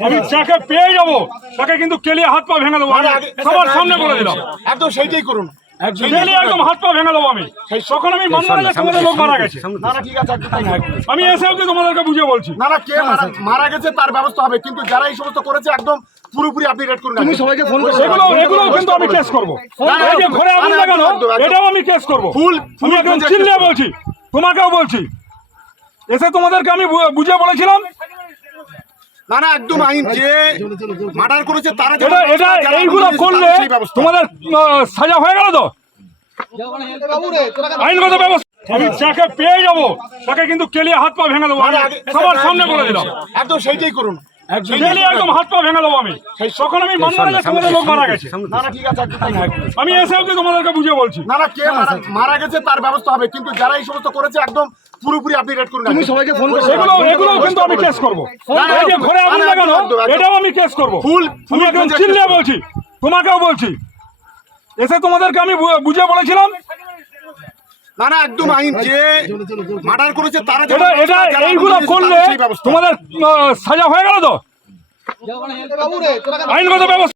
আমি যাকে পেয়ে যাব তাকে কিন্তু কেলিয়ে হাত পা ভেঙে দেবো। সবার সামনে বলে দিলাম। একদম সেইটাই করুন। কেলিয়ে একদম হাত পা ভেঙে দেবো আমি। তখন আমি মানবো যে তোমাদের লোক মারা গেছে। না না ঠিক আছে একদম তাই। হোক। আমি তোমাদেরকে বুঝিয়ে বলছি। না না কে মারা- মারা গেছে তার ব্যবস্থা হবে কিন্তু যারা এই সমস্ত করেছে একদম পুরোপুরি আপনি রেড করুন তুমি সবাইকে ফোন এগুলো এগুলো কিন্তু আমি কেস করব। এই যে ঘরে আগুন লাগানো এটাও আমি কেস করব। ফুল- ফুল আমি একদম চিল্লিয়ে বলছি। তোমাকেও বলছি। এসে তোমাদেরকে আমি বুঝে বুঝিয়ে বলেছিলাম না না একদম আইন যে মার্ডার করেছে তারা এটা এটা এইগুলো করলে। তোমাদের সাজা হয়ে গেল তো? আইনগত ব্যবস্থা। আমি যাকে পেয়ে যাব তাকে কিন্তু কেলিয়ে হাত পা ভেঙে দেবো। সবার সামনে বলে দিলাম। একদম সেইটাই করুন। একদম হাত পা ভেঙে দেবো আমি। তখন আমি মানবো না তোমাদের লোক মারা গেছে। হোক। আমি এসে তোমাদেরকে বুঝিয়ে বলছি। না না কে মারা- মারা গেছে তার ব্যবস্থা হবে কিন্তু যারা এই সমস্ত করেছে একদম পুরোপুরি আপনি রেড করুন তুমি সবাইকে ফোন এগুলো এগুলো কিন্তু আমি কেস করব। এই যে ঘরে আগুন লাগানো এটাও আমি কেস করব। ফুল- ফুল আমি একদম চিল্লিয়ে বলছি। তোমাকেও বলছি। এসে তোমাদেরকে আমি বু- বুঝিয়ে বলেছিলাম। না না একদম আইন যে মার্ডার করেছে তারা এটা এটা এইগুলো করলে। তোমাদের সাজা হয়ে গেল তো? আইনগত ব্যবস্থা